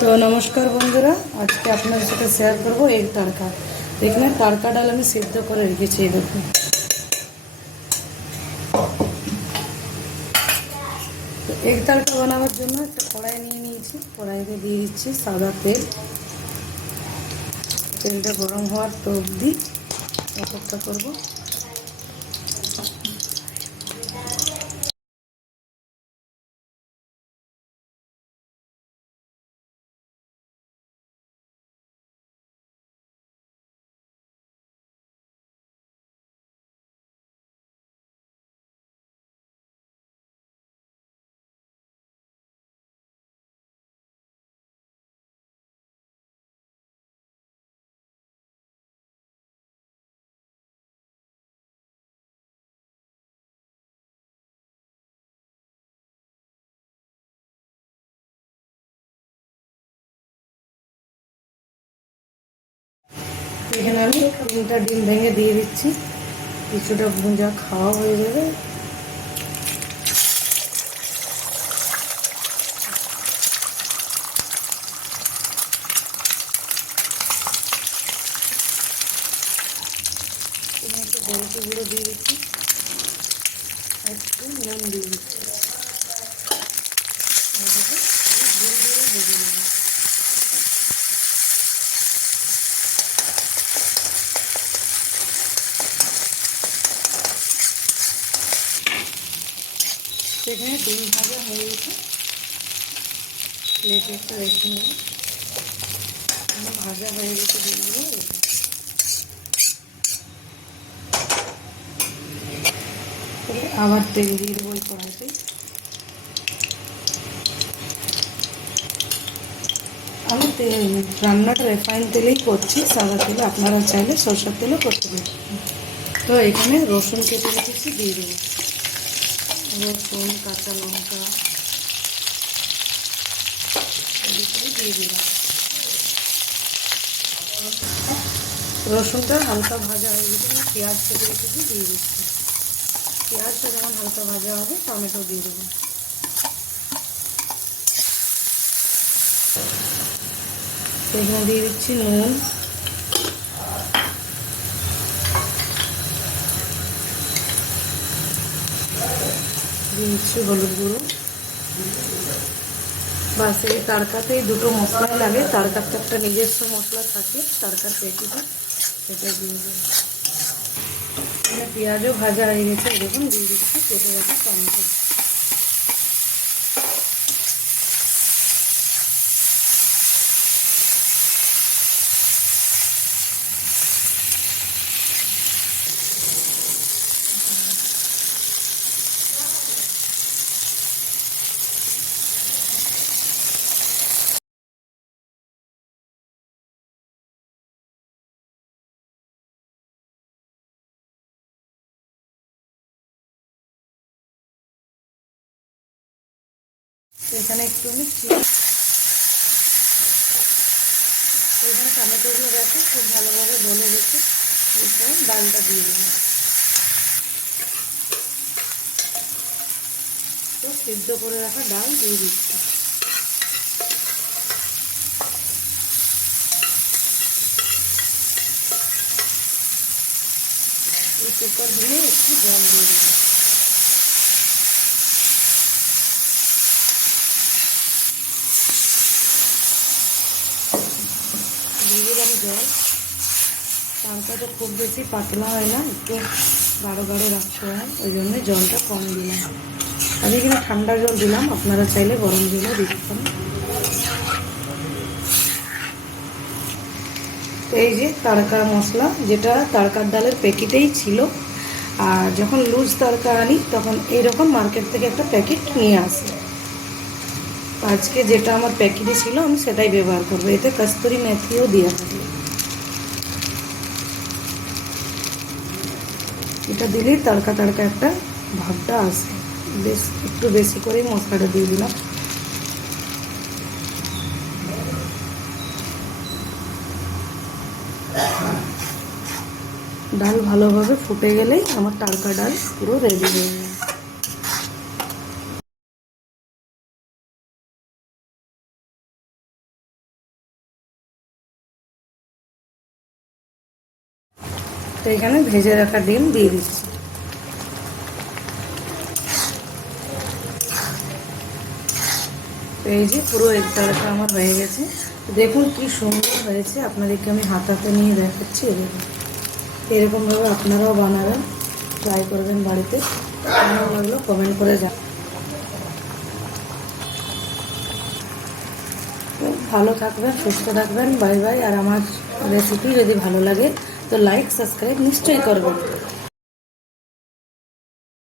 तो नमस्कार बंधुरा आज के अपन साथे शेयर करब एग तड़का। देखने तड़का डाल हमें सिद्ध कर रेखे देखो। तो एग तड़का बनावर जो एक कड़ाई नहीं कड़ाईते दिए दीची सादा तेल। तेलटा गरम हওয়ার तो अब्दि अपेक्षा करब। এখানে আমি 3টা ডিম ভেঙে দিয়ে দিচ্ছি। কিছুটা ভুঁজা খাওয়া হয়ে যাবে। এখানে একটু গোলকি গুঁড়ো দিয়ে দিচ্ছি, একটু নুন দিয়ে দিচ্ছি। এখানে ডিম ভাজা হয়ে গেছে, প্লেটে একটা রেখে নেব। ভাজা হয়ে গেছে ডিমগুলো। আবার তেল দিয়ে দেবো ওই কড়াইতে। আমি রান্নাটা রিফাইন তেলেই করছি, সাদা তেলে আপনারা চাইলে সরষের তেলও করতে পারেন। তো এখানে রসুন কেটে রেখেছি দিয়ে দেবো। রসুন কাঁচা লঙ্কা দিয়ে দিলাম। রসুনটা হালকা ভাজা হয়ে গেছে, আমি পেঁয়াজ কেটে রেখেছি দিয়ে দিচ্ছি। পেঁয়াজটা যখন হালকা ভাজা হবে টমেটো দিয়ে দেবো। এখানে দিয়ে দিচ্ছি নুন, দিয়ে দিচ্ছি হলুদ গুঁড়ো। বাস এই তড়কাতেই দুটো মশলা লাগে। তড়কার তো একটা নিজস্ব মশলা থাকে, তড়কার প্যাকেটে, সেটা দিয়ে দেবো। পেঁয়াজও ভাজা হয়ে গেছে, দেখুন দিয়ে দিচ্ছি কেটে রাখা টমেটো। এখানে একটু আমি এখানে টমেটোগুলো দেখো খুব ভালোভাবে গলে গেছে। এরপর ডালটা দিয়ে দেবো। তো সিদ্ধ করে রাখা ডাল দিয়ে দিচ্ছি। এই কুকার ধুয়ে একটু জল দিয়ে দেবো। দিয়ে দিলাম জল। তড়কাটা খুব বেশি পাতলা হয় না, একটু গাঢ় গাঢ় রাখতে হয়, ওই জন্য জলটা কম দিলাম। আমি এখানে ঠান্ডা জল দিলাম, আপনারা চাইলে গরম জলও দিতে পারেন। তো এই যে তড়কা মশলা, যেটা তড়কার ডালের প্যাকেটেই ছিল। আর যখন লুজ তড়কা আনি তখন এইরকম মার্কেট থেকে একটা প্যাকেট নিয়ে আসি। আজকে যেটা আমার প্যাকেটে ছিল আমি সেটাই ব্যবহার করবো। এতে কস্তুরি মেথিও দেওয়া থাকে। এটা দিলেই তড়কা তড়কা একটা ভাবটা আসে। বেশ একটু বেশি করেই মশলাটা দিয়ে দিলাম। ডাল ভালোভাবে ফুটে গেলেই আমার তড়কা ডাল পুরো রেডি হয়ে যাবে। তো এখানে ভেজে রাখা ডিম দিয়ে দিচ্ছি। তো এই যে পুরো এগ তড়কা আমার হয়ে গেছে। দেখুন কি সুন্দর হয়েছে, আপনাদেরকে আমি হাতাতে নিয়ে দেখাচ্ছি। এরকমভাবে আপনারাও বানাবেন, ট্রাই করবেন বাড়িতে। কেমন লাগলো কমেন্ট করে ভালো থাকবেন, সুস্থ থাকবেন, বাই বাই। আর আমার রেসিপি যদি ভালো লাগে তো লাইক সাবস্ক্রাইব নিশ্চয়ই করবেন।